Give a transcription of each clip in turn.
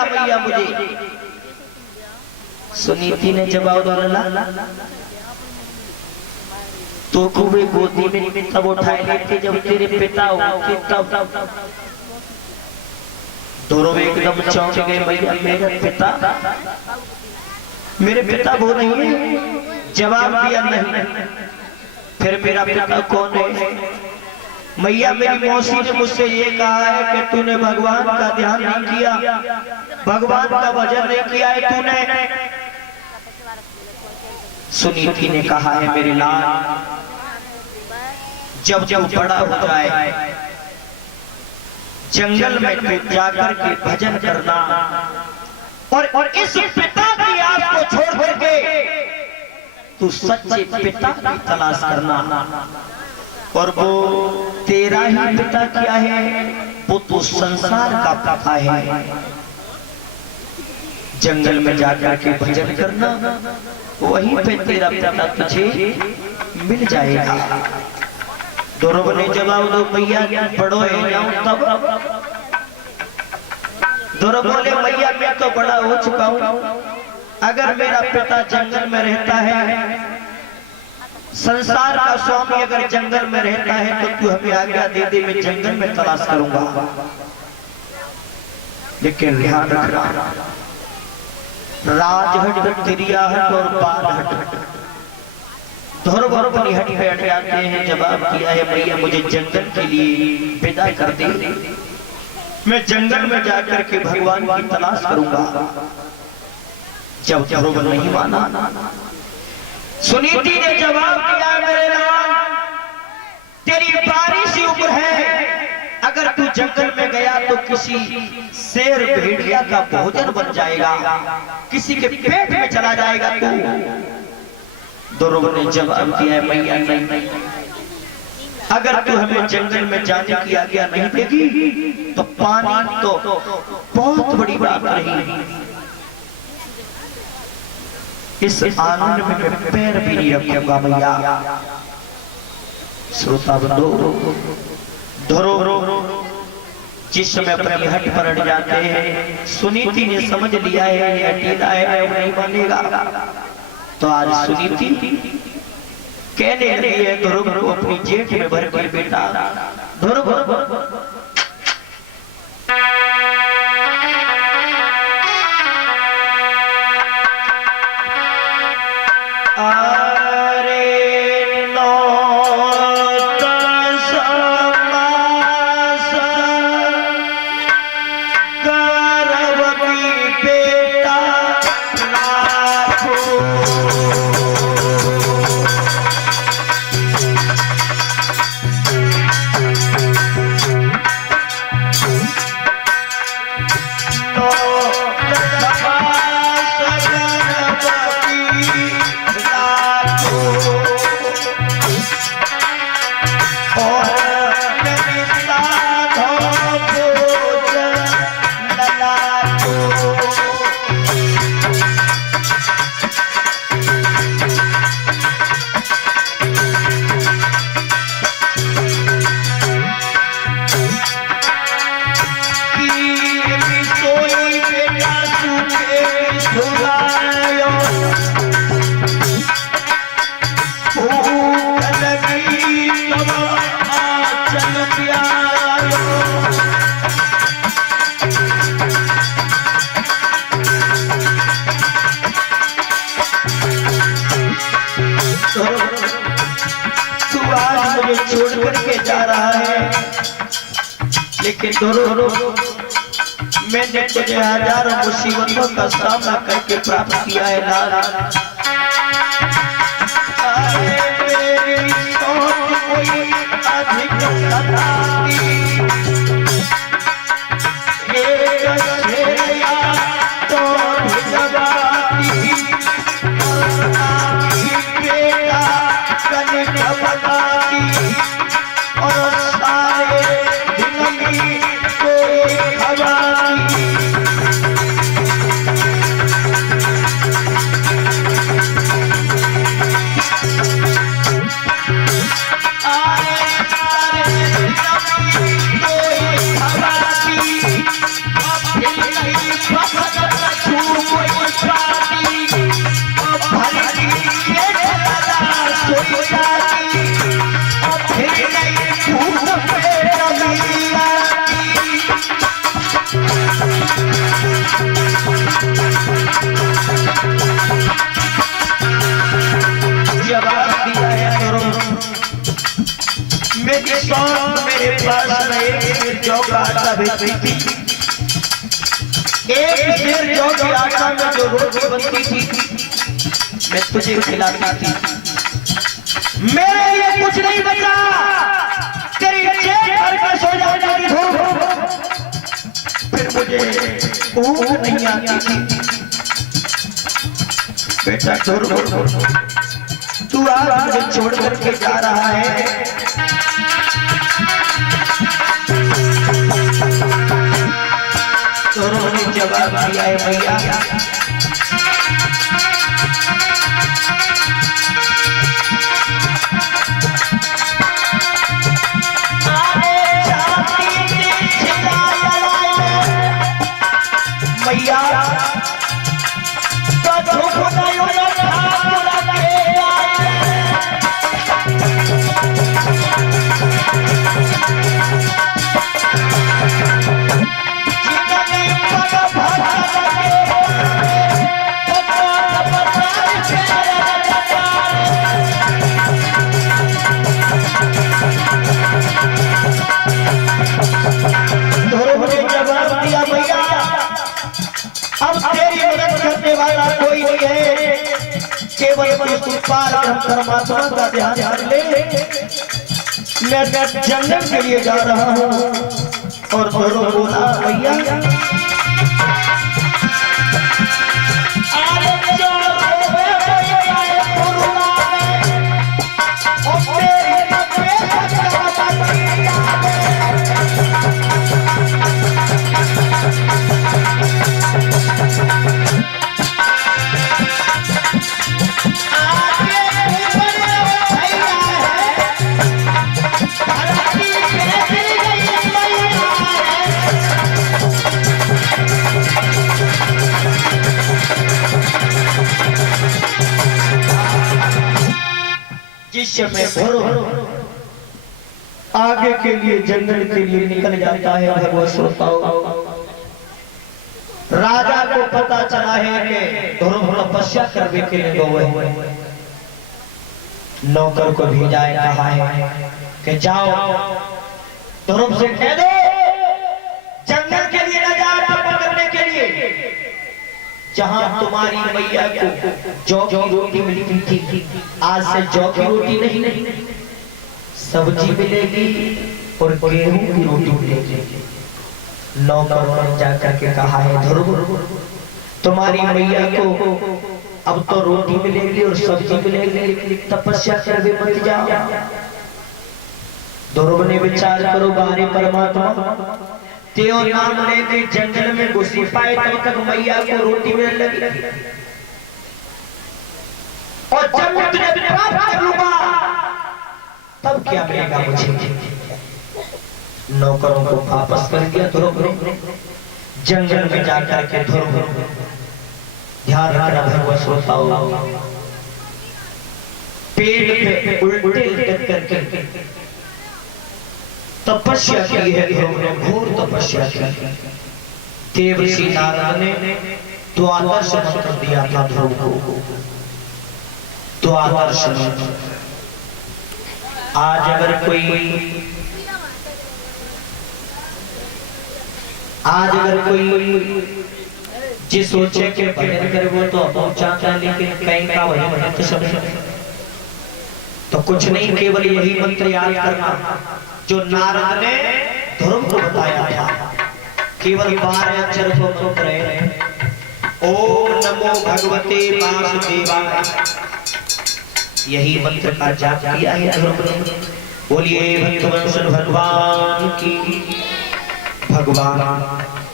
मिला मैया मुझे। सुनीति ने जवाब दिया तो कुबे गोदी में तब उठाए लेते जब तेरे पिता होंगे तब। दोनों एकदम चौंक गए, भैया मेरे पिता वो नहीं है। जवाब दिया नहीं। फिर मेरा पिता कौन है? मैया मेरी मौसी ने मुझसे ये कहा है कि तूने भगवान का ध्यान नहीं किया, भगवान का भजन नहीं किया है तूने। सुनीति ने कहा है मेरे लाल, जब जब बड़ा हो जाए जंगल में तू जाकर के भजन करना और इस पिता की आस को छोड़ करके तू सच्चे पिता की तलाश करना। और वो तेरा ही पिता क्या है? वो तो संसार का पिता है। जंगल में जाकर के भजन करना, वहीं पे तेरा पिता तुझे मिल जाएगा। दोनों ने जवाब दो भैया बड़ो हो जाऊं तब। दोनों बोले भैया मैं तो बड़ा हो चुका हूं, अगर मेरा पिता जंगल में रहता है, संसार का स्वामी अगर जंगल में रहता है तो तू हमें आज्ञा दे दे, मैं जंगल में तलाश करूंगा। लेकिन ध्यान रखना, राजहट तिरियाहट और बालहट दोनों बराबर हट पे हट जाते हैं। जवाब किया है भैया मुझे जंगल के लिए विदा कर दे, मैं जंगल में जाकर के भगवान की तलाश करूंगा। जब ध्रुव नहीं माना, सुनीति ने जवाब दिया मेरे लाल तेरी बारी सी उम्र है, अगर तू जंगल में गया तो किसी शेर भेड़िया का भोजन बन जाएगा, किसी के पेट में चला जाएगा तू। दोनों ने जवाब दिया है मैया नहीं, अगर तू हमें जंगल में जाने की आज्ञा नहीं देगी तो पानी तो बहुत बड़ी बात रही, इस आनंद में मैं पैर भी नहीं रखूंगा मैया। श्रोता बंधु, धरो जिस समय अपनी हट पर अड़ जाते हैं, सुनीति ने समझ लिया है ये अकेला है, वो नहीं मानेगा। तो आज सुनीति कहने लगी है ध्रुव को अपनी जेठ में भर कर बेटा ध्रुव छोड़ करके जा रहा है, लेकिन दोनों मैंने तुझे हजारों मुसीबतों का सामना करके प्राप्त किया है लाला। मेरी सोच कोई अधिक सौंफ मेरे पास में एक सेर जौ का आटा भेजती थी। एक सेर जौ के आटा में जो रोटी बनती थी मैं तुझे खिलाती थी। मेरे लिए कुछ नहीं बचा, तेरी जेब भर के सो जाती थी। फिर मुझे ऊँघ नहीं आती थी। बेटा तू आज मुझे छोड़ करके जा रहा है। दोनों ने जवाब दिया है भैया कोई नहीं है, केवल परमात्मा का ध्यान कर ले। मैं जन्नत के लिए जा रहा हूँ। और बोला भैया जिस समय आगे के लिए जंगल के लिए निकल जाता है भगवत श्रोताओं, राजा को पता चला है कि ध्रुव तपस्या करने के लिए गए। नौकर को भेजा है, कहा है कि जाओ ध्रुव से कह दो जंगल के लिए न जा पकड़ने के लिए। जहां तुम्हारी मैया को जौ की रोटी मिलती थी, आज से जौ की रोटी नहीं, सब्जी मिलेगी और गेहूं की रोटी मिलेगी। नौकर ने जाकर के कहा है ध्रुव तुम्हारी मैया को अब तो रोटी मिलेगी और सब्जी मिलेगी, तपस्या करके मत जाओ। ध्रुव ने विचार करो बारे परमात्मा तेरा नाम लेके जंगल में घुसी पाए तब तक मैया को रोटी मिलने लगी। और जब मैं तुझे प्राप्त कर लूंगा तब क्या मिलेगा मुझे। नौकरों को वापस कर दिया ध्रुव ने। जंगल में जाकर के ध्रुव ध्यान रखना भगवत श्रोताओं, पेड़ पे उल्टे लटक करके तपस्या की है ध्रुव ने, घोर तपस्या की। देवर्षि नारद ने द्वादश मंत्र दिया था ध्रुव को, द्वादश मंत्र। आज अगर कोई जिस सोचे के भजन करे वो तो पहुंचाता है, लेकिन कहीं का वही मंत्र समझ तो कुछ नहीं, केवल यही मंत्र याद करना जो नारद ने ध्रुव को बताया था। केवल 12 अक्षर को रहे। ओम नमो भगवते वासुदेवाय, यही मंत्र का जाप किया है ध्रुव ने। बोलिए भक्तवत्सल भगवान की। भगवान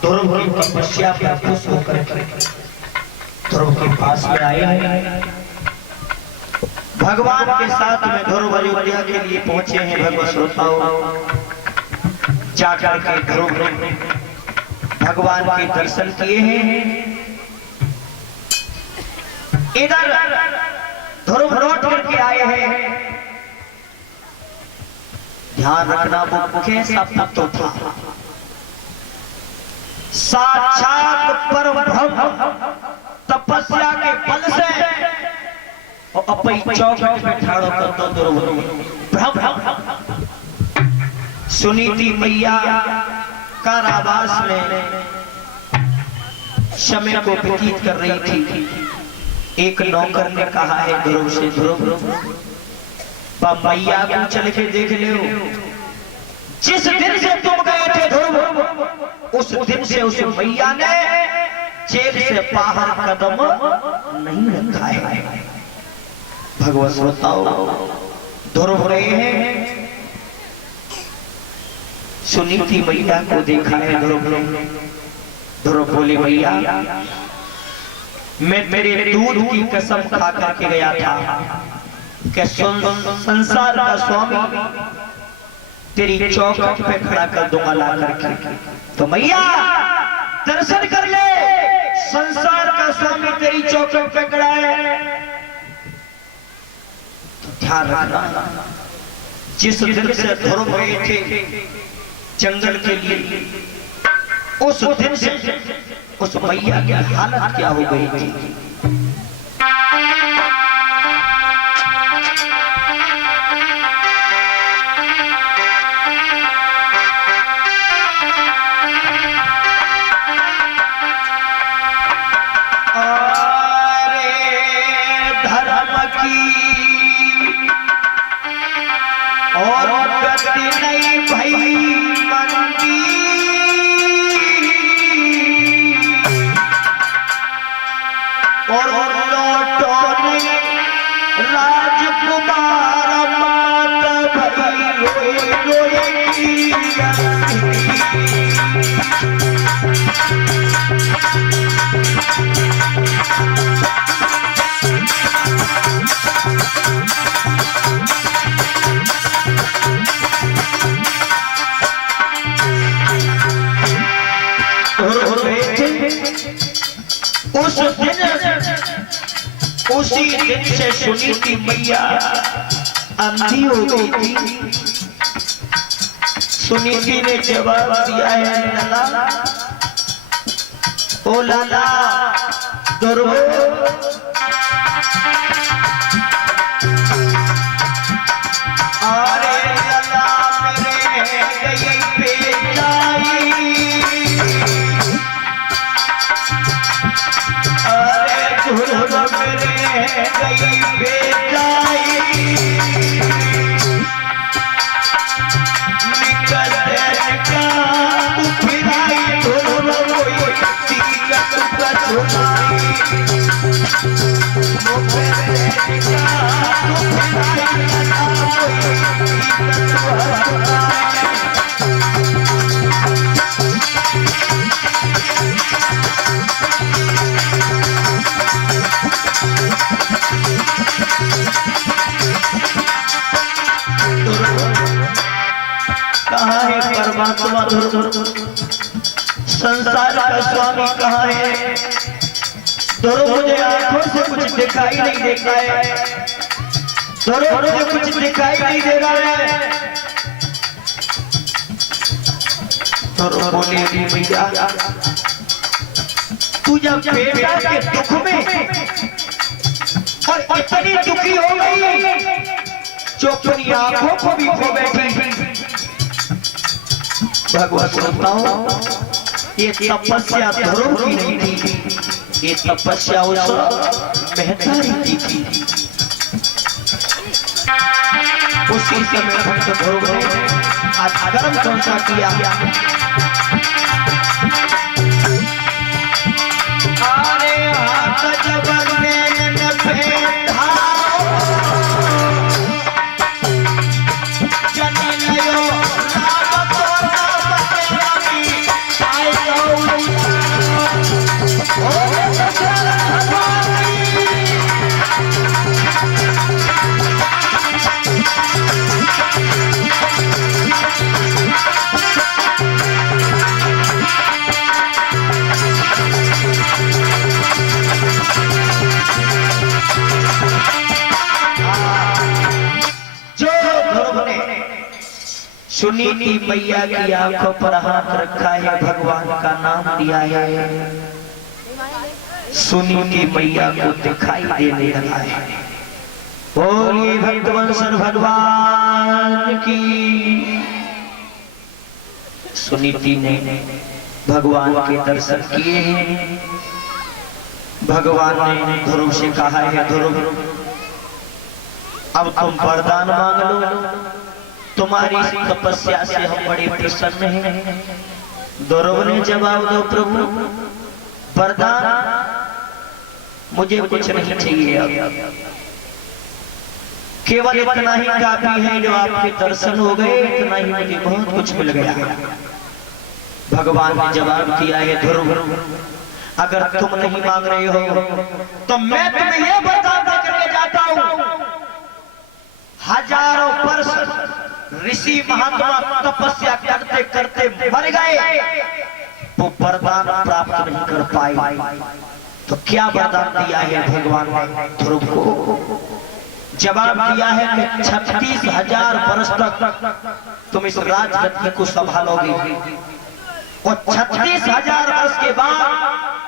ध्रुव की तपस्या पर खुश होकर ध्रुव के पास में आए हैं। भगवान के साथ में ध्रुव अयोध्या के लिए पहुंचे हैं। भगवत श्रोताओं, जाकर के ध्रुव ने भगवान के दर्शन किए हैं। इधर ध्रुव लौट करके आए हैं। ध्यान रखना वो कैसा पुत्र था, साक्षात परब्रह्म तपस्या के बल से और अपनी चौखट में ठाड़ो करता ध्रुव। सुनीति मैया कारावास में समय को व्यतीत कर रही थी। एक नौकर ने कहा है ध्रुव से, ध्रुव मैया को चल के देख ले, जिस दिन से तुम गए थे ध्रुव, उस दिन से उस मैया ने जेल से बाहर कदम नहीं रखा है। भगवत बताओ, ध्रुव रहे हैं, सुनीति मैया को देखा है ध्रुव बोले मैया मैं तेरे दूध की कसम खा करके गया था कि संसार का स्वामी तेरी चौखट पे खड़ा कर दूंगा ला करके, तो मैया दर्शन कर ले, संसार का स्वामी तेरी चौखट पे खड़ा है। तो ध्यान रखना, जिस दिन से ध्रुव गए थे जंगल के लिए, उस दिन से उस मैया की हालत क्या हो गई थी। धर्म की और गति नहीं भई मंदी, और लौटो नहीं राजकुमार मात भई रोए रोए की। उसी दिन से सुनीति मैया अंधी हो गई थी। सुनीति ने जवाब दिया है लाला, ओ लाला ध्रुव, अरे लाला मेरे गई बेचारी, अरे ध्रुव मेरे गई बेचारी, निकल का फिराई ध्रुव कोई दिक्कत का सुनाई, कहाँ है परमात्मा ध्रुव, संसार का स्वामी कहाँ है ध्रुव, मुझे आंखों से कुछ दिखाई नहीं देता है ध्रुव, मुझे कुछ दिखाई नहीं दे रहा है। ध्रुव बोले भैया तू जब बेटा के दुख में और इतनी दुखी हो गई जो अपनी आंखों को भी खो बैठी, भगवान बताओ ये तपस्या ध्रुव की नहीं थी, ये तपस्या उस महतारी की थी। उसी समय भक्त ध्रुव ने आज कर्म कौन सा किया, अरे हाथ जब नैन फेंटा जनलियो राम को सुनीति मैया की आंखों पर हाथ रखा है, भगवान का नाम लिया है, सुनीति मैया को दिखाई देने लगा है। बोलिए भक्तवत्सल भगवान की। सुनीति ने भगवान के दर्शन किए हैं। भगवान ने ध्रुव से कहा है, ध्रुव अब तुम वरदान मांग लो, तुम्हारी इस तपस्या से हम बड़े प्रसन्न हैं। ध्रुव ने जवाब दो, प्रभु वरदान मुझे कुछ नहीं चाहिए, अब केवल इतना ही काफी है, जो आपके दर्शन हो गए इतना ही मुझे बहुत कुछ मिल गया। भगवान ने जवाब दिया है, ध्रुव अगर तुम नहीं मांग रहे हो तो मैं तुम्हें यह वरदान देकर जाता हूं, हजारों वर्ष ऋषि महात्मा तपस्या करते करते मर गए, वो वरदान प्राप्त नहीं कर पाए। तो क्या वरदान दिया है भगवान ने ध्रुव को? जवाब दिया है कि 36,000 वर्ष तक तुम इस राजगद्दी को संभालोगे और 36,000 वर्ष के बाद